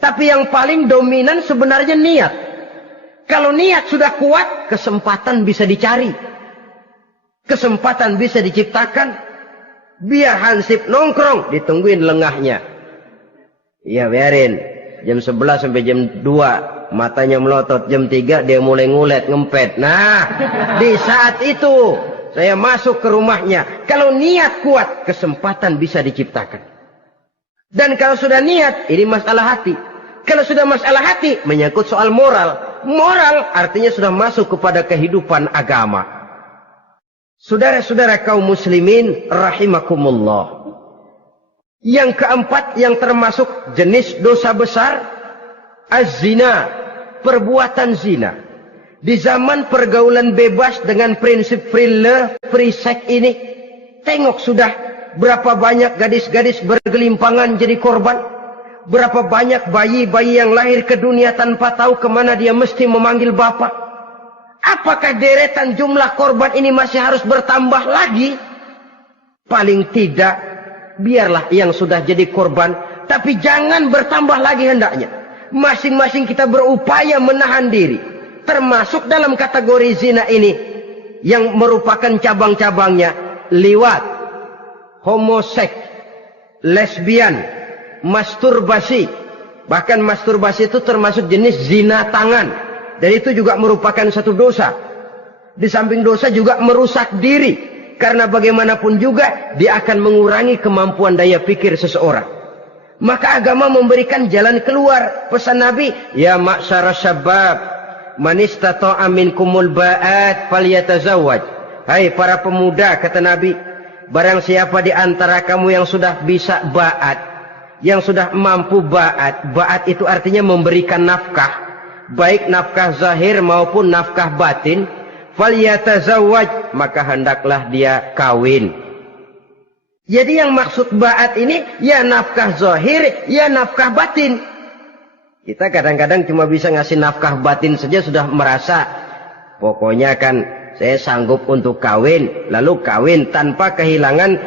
Tapi yang paling dominan sebenarnya niat. Kalau niat sudah kuat, kesempatan bisa dicari. Kesempatan bisa diciptakan. Biar Hansip nongkrong, ditungguin lengahnya. Iya biarin. Jam 11 sampai jam 2. Matanya melotot. Jam 3 dia mulai ngulet, ngempet. Nah, di saat itu saya masuk ke rumahnya. Kalau niat kuat, kesempatan bisa diciptakan. Dan kalau sudah niat, ini masalah hati. Kalau sudah masalah hati, menyangkut soal moral. Moral artinya sudah masuk kepada kehidupan agama. Saudara-saudara kaum muslimin rahimakumullah. Yang keempat yang termasuk jenis dosa besar, az-zina, perbuatan zina. Di zaman pergaulan bebas dengan prinsip free love, free sex ini, tengok sudah berapa banyak gadis-gadis bergelimpangan jadi korban. Berapa banyak bayi-bayi yang lahir ke dunia tanpa tahu kemana dia mesti memanggil bapak. Apakah deretan jumlah korban ini masih harus bertambah lagi? Paling tidak, biarlah yang sudah jadi korban, tapi jangan bertambah lagi hendaknya. Masing-masing kita berupaya menahan diri. Termasuk dalam kategori zina ini, yang merupakan cabang-cabangnya, liwat, homoseks, lesbian, masturbasi. Bahkan masturbasi itu termasuk jenis zina tangan. Dan itu juga merupakan satu dosa. Di samping dosa juga merusak diri. Karena bagaimanapun juga dia akan mengurangi kemampuan daya pikir seseorang. Maka agama memberikan jalan keluar. Pesan Nabi, ya ma'syara syabab, man istata'a minkumul ba'at falyatazawwaj. Hai para pemuda, kata Nabi, barang siapa di antara kamu yang sudah bisa ba'at, yang sudah mampu ba'at. Ba'at itu artinya memberikan nafkah, baik nafkah zahir maupun nafkah batin. Falyatazawwaj, maka hendaklah dia kawin. Jadi yang maksud ba'at ini ya nafkah zahir, ya nafkah batin. Kita kadang-kadang cuma bisa ngasih nafkah batin saja sudah merasa pokoknya kan saya sanggup untuk kawin, lalu kawin tanpa kehilangan,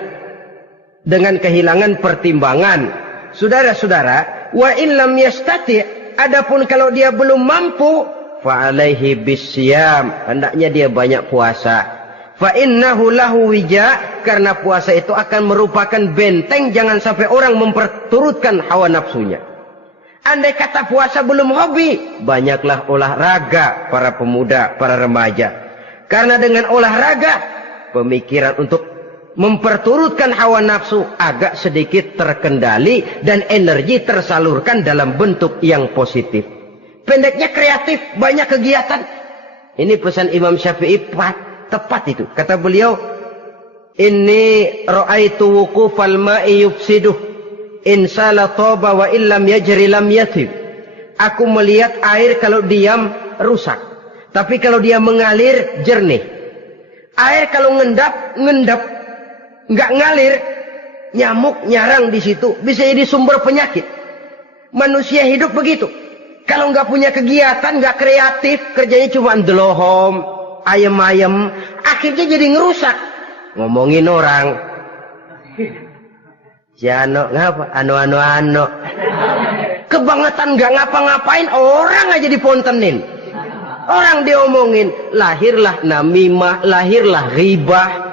dengan kehilangan pertimbangan. Saudara-saudara, wa in lam yastati', adapun kalau dia belum mampu, fa alaihi bisyam, hendaknya dia banyak puasa. Fa innahu lahu wija, karena puasa itu akan merupakan benteng jangan sampai orang memperturutkan hawa nafsunya. Andai kata puasa belum hobi, banyaklah olahraga para pemuda, para remaja. Karena dengan olahraga, pemikiran untuk memperturutkan hawa nafsu agak sedikit terkendali dan energi tersalurkan dalam bentuk yang positif. Pendeknya kreatif, banyak kegiatan. Ini pesan Imam Syafi'i tepat itu. Kata beliau, inni ra'aitu wuqufal ma'i yufsiduh, in sala toba wa illam yajri lam yatib. Aku melihat air kalau diam rusak, tapi kalau dia mengalir jernih. Air kalau ngendap nggak ngalir, nyamuk nyarang di situ, bisa jadi sumber penyakit. Manusia hidup begitu. Kalau nggak punya kegiatan, nggak kreatif, kerjanya cuma delohom, ayam-ayam, akhirnya jadi ngerusak. Ngomongin orang, si Ano ngapa? Ano. Kebangetan nggak ngapa-ngapain, orang aja dipontenin. Orang diomongin, lahirlah namimah, lahirlah ghibah.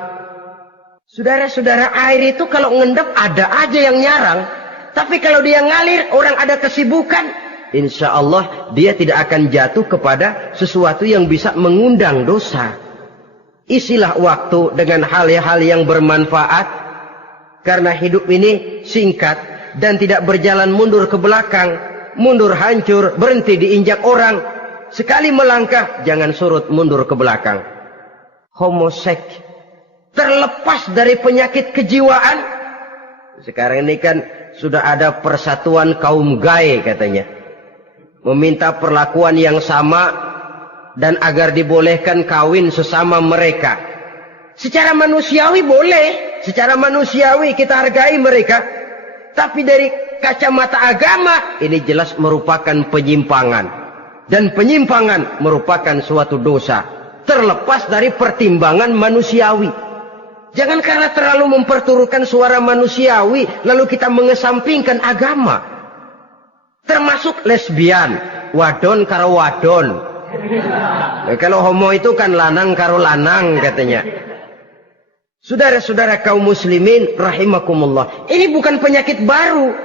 Saudara-saudara, air itu kalau ngendap ada aja yang nyarang. Tapi kalau dia ngalir, orang ada kesibukan, insya Allah dia tidak akan jatuh kepada sesuatu yang bisa mengundang dosa. Isilah waktu dengan hal-hal yang bermanfaat. Karena hidup ini singkat dan tidak berjalan mundur ke belakang. Mundur hancur, berhenti diinjak orang. Sekali melangkah, jangan surut mundur ke belakang. Homoseks, terlepas dari penyakit kejiwaan. Sekarang ini kan sudah ada persatuan kaum gay katanya. Meminta perlakuan yang sama dan agar dibolehkan kawin sesama mereka. Secara manusiawi boleh. Secara manusiawi kita hargai mereka. Tapi dari kacamata agama, ini jelas merupakan penyimpangan. Dan penyimpangan merupakan suatu dosa. Terlepas dari pertimbangan manusiawi. Jangan karena terlalu memperturutkan suara manusiawi, lalu kita mengesampingkan agama. Termasuk lesbian, wadon karo wadon. Kalau homo itu kan lanang karo lanang katanya. Saudara-saudara kaum muslimin rahimakumullah, ini bukan penyakit baru.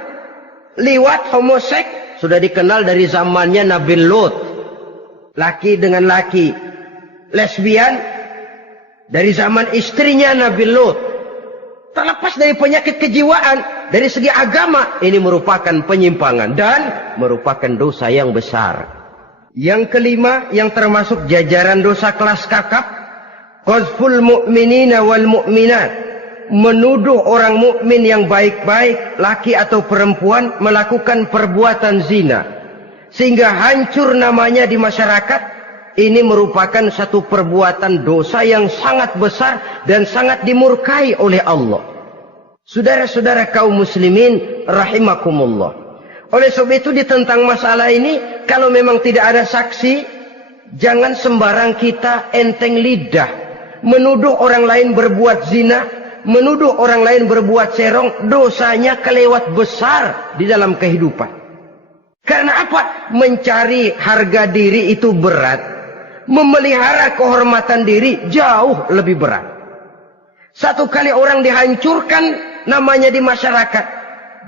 Liwat, homoseks sudah dikenal dari zamannya Nabi Lut, laki dengan laki. Lesbian dari zaman istrinya Nabi Lut. Terlepas dari penyakit kejiwaan, dari segi agama, ini merupakan penyimpangan dan merupakan dosa yang besar. Yang kelima, yang termasuk jajaran dosa kelas kakap, qazful mu'minina wal mu'minat, menuduh orang mukmin yang baik-baik, laki atau perempuan, melakukan perbuatan zina sehingga hancur namanya di masyarakat. Ini merupakan satu perbuatan dosa yang sangat besar dan sangat dimurkai oleh Allah. Saudara-saudara kaum muslimin rahimakumullah. Oleh sebab itu tentang masalah ini, kalau memang tidak ada saksi, jangan sembarang kita enteng lidah menuduh orang lain berbuat zina, menuduh orang lain berbuat serong. Dosanya kelewat besar di dalam kehidupan. Karena apa? Mencari harga diri itu berat, memelihara kehormatan diri jauh lebih berat. Satu kali orang dihancurkan namanya di masyarakat,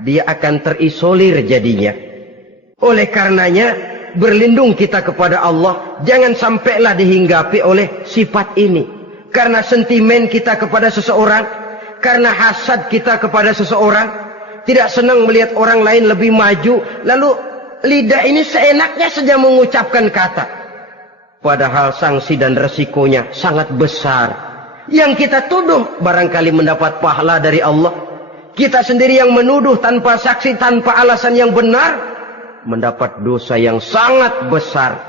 dia akan terisolir jadinya. Oleh karenanya, berlindung kita kepada Allah, jangan sampailah dihinggapi oleh sifat ini. Karena sentimen kita kepada seseorang, karena hasad kita kepada seseorang, tidak senang melihat orang lain lebih maju, lalu lidah ini seenaknya saja mengucapkan kata. Padahal sanksi dan resikonya sangat besar. Yang kita tuduh barangkali mendapat pahala dari Allah. Kita sendiri yang menuduh tanpa saksi, tanpa alasan yang benar, mendapat dosa yang sangat besar.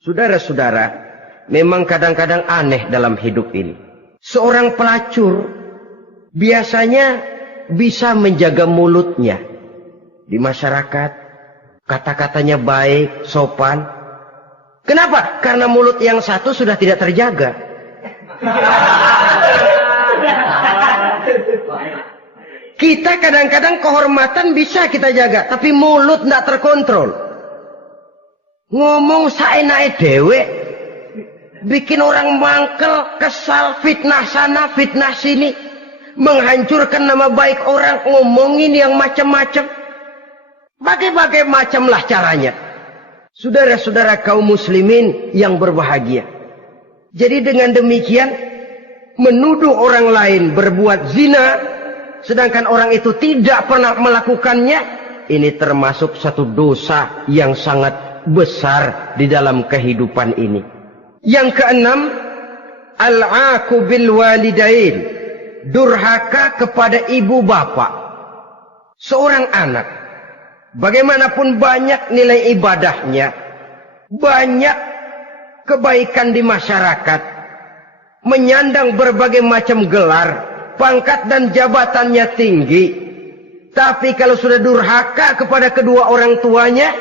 Saudara-saudara, memang kadang-kadang aneh dalam hidup ini. Seorang pelacur biasanya bisa menjaga mulutnya di masyarakat. Kata-katanya baik, sopan. Kenapa? Karena mulut yang satu sudah tidak terjaga. Kita kadang-kadang kehormatan bisa kita jaga, tapi mulut tidak terkontrol. Ngomong saenake dewe, bikin orang mangkel, kesal, fitnah sana, fitnah sini, menghancurkan nama baik orang, ngomongin yang macam-macam. Bagai-bagai macamlah caranya. Saudara-saudara kaum muslimin yang berbahagia. Jadi dengan demikian, menuduh orang lain berbuat zina, sedangkan orang itu tidak pernah melakukannya, ini termasuk satu dosa yang sangat besar di dalam kehidupan ini. Yang keenam, al-'aqu bil walidain, durhaka kepada ibu bapak. Seorang anak, bagaimanapun banyak nilai ibadahnya, banyak kebaikan di masyarakat, menyandang berbagai macam gelar, pangkat dan jabatannya tinggi, tapi kalau sudah durhaka kepada kedua orang tuanya,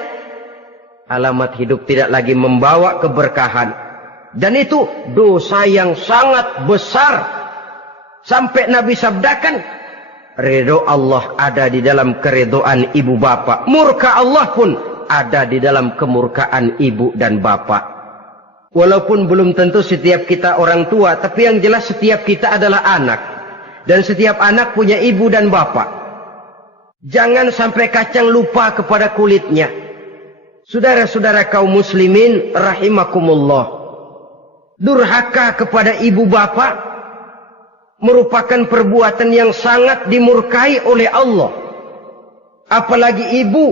alamat hidup tidak lagi membawa keberkahan. Dan itu dosa yang sangat besar. Sampai Nabi sabdakan, ridho Allah ada di dalam keridhaan ibu bapak. Murka Allah pun ada di dalam kemurkaan ibu dan bapak. Walaupun belum tentu setiap kita orang tua, tapi yang jelas setiap kita adalah anak. Dan setiap anak punya ibu dan bapak. Jangan sampai kacang lupa kepada kulitnya. Saudara-saudara kaum muslimin rahimakumullah. Durhaka kepada ibu bapak merupakan perbuatan yang sangat dimurkai oleh Allah. Apalagi ibu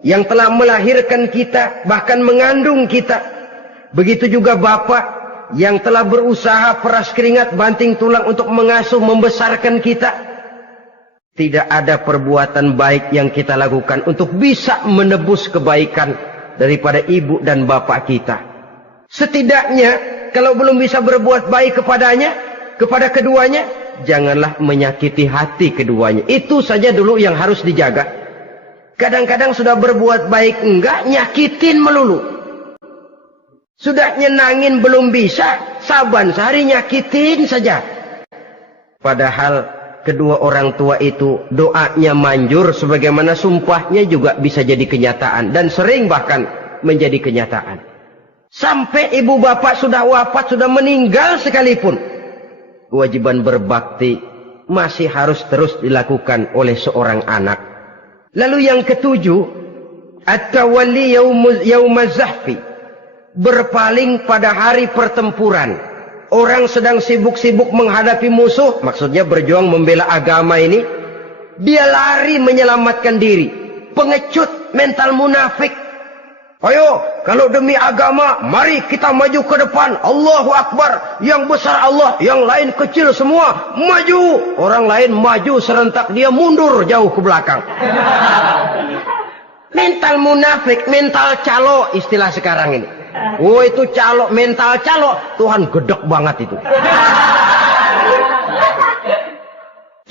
yang telah melahirkan kita, bahkan mengandung kita. Begitu juga bapak yang telah berusaha peras keringat banting tulang untuk mengasuh membesarkan kita. Tidak ada perbuatan baik yang kita lakukan untuk bisa menebus kebaikan daripada ibu dan bapak kita. Setidaknya kalau belum bisa berbuat baik kepadanya, kepada keduanya, janganlah menyakiti hati keduanya. Itu saja dulu yang harus dijaga. Kadang-kadang sudah berbuat baik enggak, nyakitin melulu. Sudah nyenangin belum bisa, saban sehari nyakitin saja. Padahal kedua orang tua itu doanya manjur, sebagaimana sumpahnya juga bisa jadi kenyataan. Dan sering bahkan menjadi kenyataan. Sampai ibu bapak sudah wafat, sudah meninggal sekalipun, kewajiban berbakti masih harus terus dilakukan oleh seorang anak. Lalu yang ketujuh, at-tawalli yaumaz zahfi, berpaling pada hari pertempuran. Orang sedang sibuk-sibuk menghadapi musuh, maksudnya berjuang membela agama ini, dia lari menyelamatkan diri. Pengecut, mental munafik. Ayo, kalau demi agama, mari kita maju ke depan. Allahu Akbar. Yang besar Allah, yang lain kecil semua. Maju. Orang lain maju serentak, dia mundur jauh ke belakang. Mental munafik, mental calo istilah sekarang ini. Oh, itu calo, mental calo. Tuhan gedek banget itu.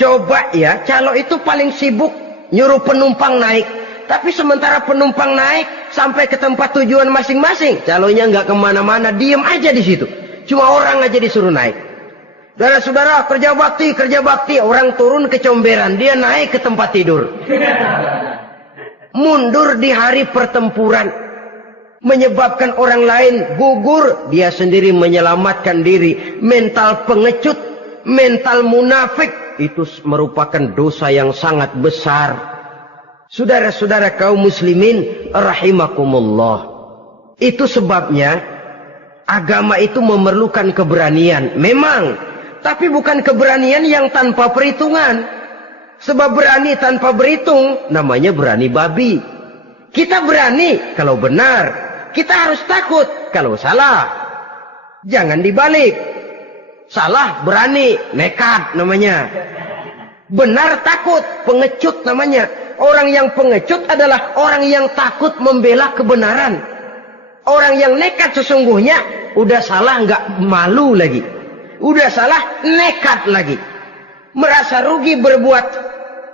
Coba ya, calo itu paling sibuk nyuruh penumpang naik. Tapi sementara penumpang naik sampai ke tempat tujuan masing-masing, calonya nggak kemana-mana, diem aja di situ. Cuma orang aja disuruh naik. Saudara-saudara, kerja bakti, orang turun kecomberan, dia naik ke tempat tidur. Mundur di hari pertempuran, menyebabkan orang lain gugur, dia sendiri menyelamatkan diri. Mental pengecut, mental munafik, itu merupakan dosa yang sangat besar. Saudara-saudara kaum muslimin rahimakumullah. Itu sebabnya agama itu memerlukan keberanian. Memang, tapi bukan keberanian yang tanpa perhitungan. Sebab berani tanpa berhitung namanya berani babi. Kita berani kalau benar, kita harus takut kalau salah. Jangan dibalik. Salah berani, nekat namanya. Benar takut, pengecut namanya. Orang yang pengecut adalah orang yang takut membela kebenaran. Orang yang nekat sesungguhnya udah salah nggak malu lagi. Udah salah nekat lagi. Merasa rugi berbuat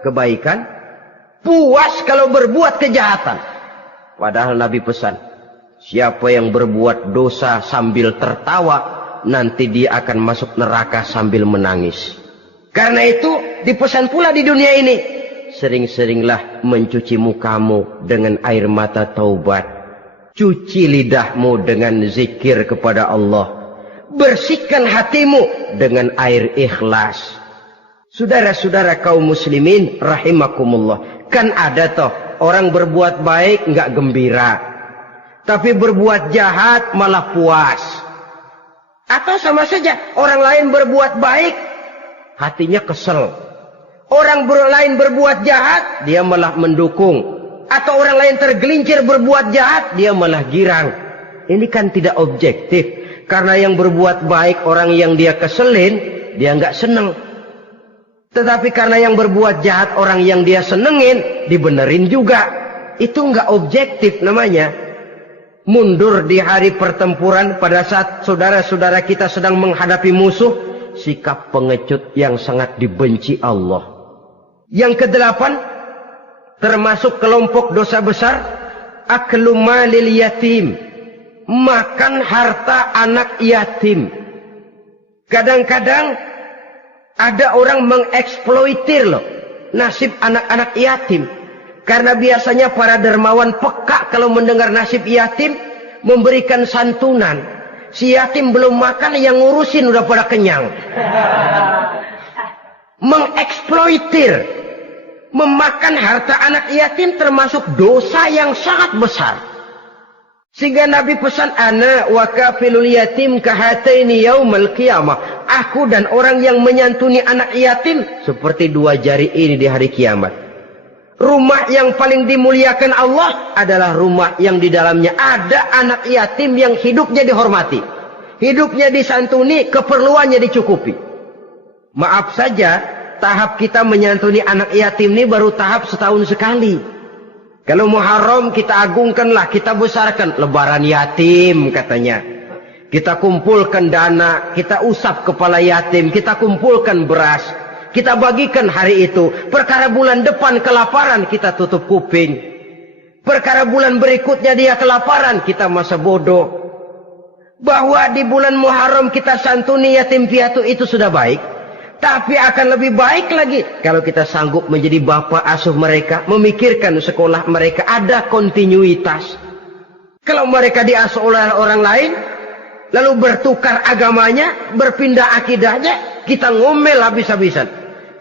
kebaikan, puas kalau berbuat kejahatan. Padahal Nabi pesan, siapa yang berbuat dosa sambil tertawa, nanti dia akan masuk neraka sambil menangis. Karena itu dipesan pula di dunia ini, sering-seringlah mencuci mukamu dengan air mata taubat. Cuci lidahmu dengan zikir kepada Allah. Bersihkan hatimu dengan air ikhlas. Saudara-saudara kaum muslimin rahimakumullah. Kan ada toh orang berbuat baik nggak gembira. Tapi berbuat jahat malah puas. Atau sama saja orang lain berbuat baik, hatinya kesel. Orang lain berbuat jahat, dia malah mendukung. Atau orang lain tergelincir berbuat jahat, dia malah girang. Ini kan tidak objektif. Karena yang berbuat baik, orang yang dia keselin, dia nggak seneng. Tetapi karena yang berbuat jahat, orang yang dia senengin, dibenerin juga. Itu nggak objektif namanya. Mundur di hari pertempuran pada saat saudara-saudara kita sedang menghadapi musuh, sikap pengecut yang sangat dibenci Allah. Yang kedelapan, termasuk kelompok dosa besar, aklu malil yatim, makan harta anak yatim. Kadang-kadang ada orang mengeksploitir loh nasib anak-anak yatim. Karena biasanya para dermawan peka kalau mendengar nasib yatim, memberikan santunan. Si yatim belum makan, yang ngurusin udah pada kenyang. Mengeksploitir, memakan harta anak yatim termasuk dosa yang sangat besar. Sehingga Nabi pesan, ana wa kafilul yatim kahataini yaumal qiyamah. Aku dan orang yang menyantuni anak yatim seperti dua jari ini di hari kiamat. Rumah yang paling dimuliakan Allah adalah rumah yang di dalamnya ada anak yatim yang hidupnya dihormati. Hidupnya disantuni, keperluannya dicukupi. Maaf saja, tahap kita menyantuni anak yatim ini baru tahap setahun sekali. Kalau Muharram kita agungkanlah, kita besarkan. Lebaran yatim katanya. Kita kumpulkan dana, kita usap kepala yatim, kita kumpulkan beras. Kita bagikan hari itu. Perkara bulan depan kelaparan, kita tutup kuping. Perkara bulan berikutnya dia kelaparan, kita masa bodoh. Bahwa di bulan Muharram kita santuni yatim piatu itu sudah baik. Tapi akan lebih baik lagi kalau kita sanggup menjadi bapak asuh mereka, memikirkan sekolah mereka, ada kontinuitas. Kalau mereka diasuh oleh orang lain, lalu bertukar agamanya, berpindah akidahnya, kita ngomel habis-habisan.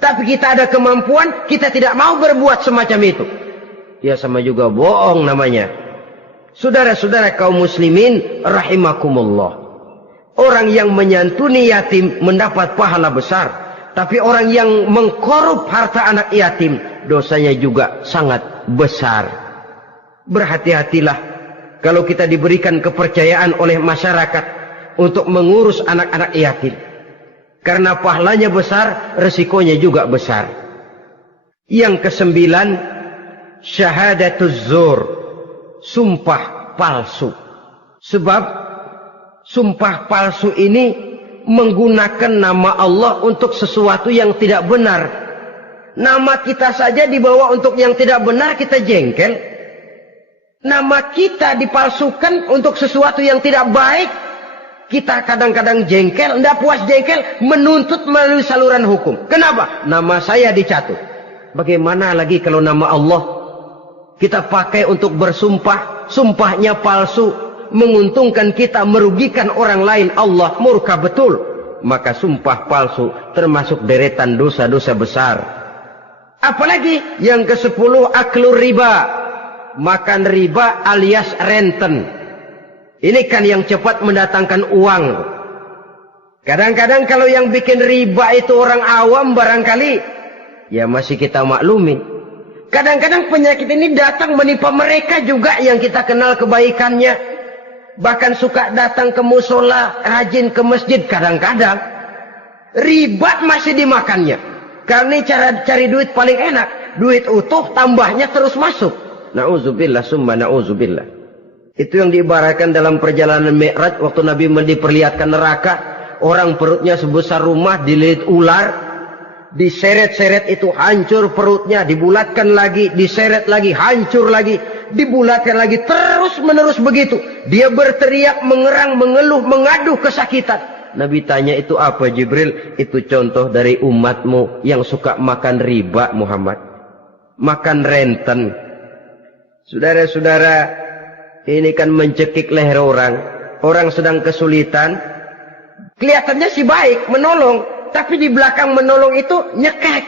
Tapi kita ada kemampuan, kita tidak mau berbuat semacam itu. Ya sama juga bohong namanya. Saudara-saudara kaum muslimin rahimakumullah. Orang yang menyantuni yatim mendapat pahala besar. Tapi orang yang mengkorup harta anak yatim, dosanya juga sangat besar. Berhati-hatilah kalau kita diberikan kepercayaan oleh masyarakat untuk mengurus anak-anak yatim. Karena pahalanya besar, resikonya juga besar. Yang kesembilan, syahadatuz zur, sumpah palsu. Sebab sumpah palsu ini menggunakan nama Allah untuk sesuatu yang tidak benar. Nama kita saja dibawa untuk yang tidak benar, kita jengkel. Nama kita dipalsukan untuk sesuatu yang tidak baik, kita kadang-kadang jengkel, tidak puas jengkel, menuntut melalui saluran hukum. Kenapa? Nama saya dicatut. Bagaimana lagi kalau nama Allah kita pakai untuk bersumpah, sumpahnya palsu, menguntungkan kita, merugikan orang lain, Allah murka betul. Maka sumpah palsu termasuk deretan dosa-dosa besar. Apalagi yang ke-10, aklur riba, makan riba alias renten. Ini kan yang cepat mendatangkan uang. Kadang-kadang kalau yang bikin riba itu orang awam barangkali, ya masih kita maklumi. Kadang-kadang penyakit ini datang menimpa mereka juga yang kita kenal kebaikannya. Bahkan suka datang ke musola, rajin ke masjid kadang-kadang. Riba masih dimakannya. Karena cara cari duit paling enak. Duit utuh, tambahnya terus masuk. Na'udzubillah, summa na'udzubillah. Itu yang diibaratkan dalam perjalanan Mi'raj. Waktu Nabi diperlihatkan neraka. Orang perutnya sebesar rumah, dililit ular. Diseret-seret itu hancur perutnya. Dibulatkan lagi, diseret lagi, hancur lagi. Dibulatkan lagi, terus menerus begitu. Dia berteriak, mengerang, mengeluh, mengaduh kesakitan. Nabi tanya, itu apa Jibril? Itu contoh dari umatmu yang suka makan riba Muhammad. Makan renten. Saudara-saudara, ini kan mencekik leher orang. Orang sedang kesulitan. Kelihatannya sih baik, menolong. Tapi di belakang menolong itu nyekek.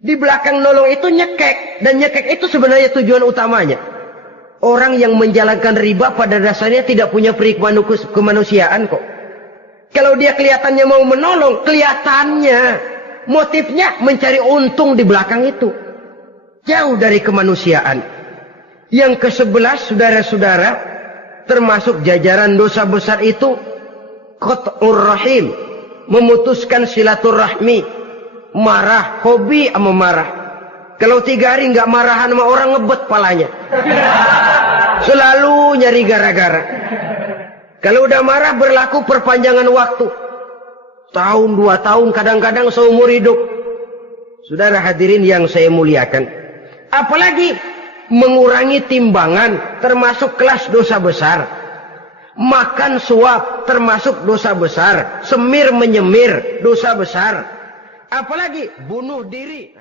Di belakang nolong itu nyekek. Dan nyekek itu sebenarnya tujuan utamanya. Orang yang menjalankan riba pada dasarnya tidak punya perikman kemanusiaan kok. Kalau dia kelihatannya mau menolong, kelihatannya motifnya mencari untung di belakang itu. Jauh dari kemanusiaan. Yang ke-11, saudara-saudara, termasuk jajaran dosa besar itu, qat'ur rahim, memutuskan silaturahmi. Marah, hobi sama marah. Kalau 3 hari nggak marahan sama orang, ngebet palanya. Selalu nyari gara-gara. Kalau udah marah berlaku perpanjangan waktu. Tahun, 2 tahun, kadang-kadang seumur hidup. Saudara hadirin yang saya muliakan. Apalagi mengurangi timbangan termasuk kelas dosa besar. Makan suap termasuk dosa besar. Semir menyemir dosa besar. Apalagi bunuh diri.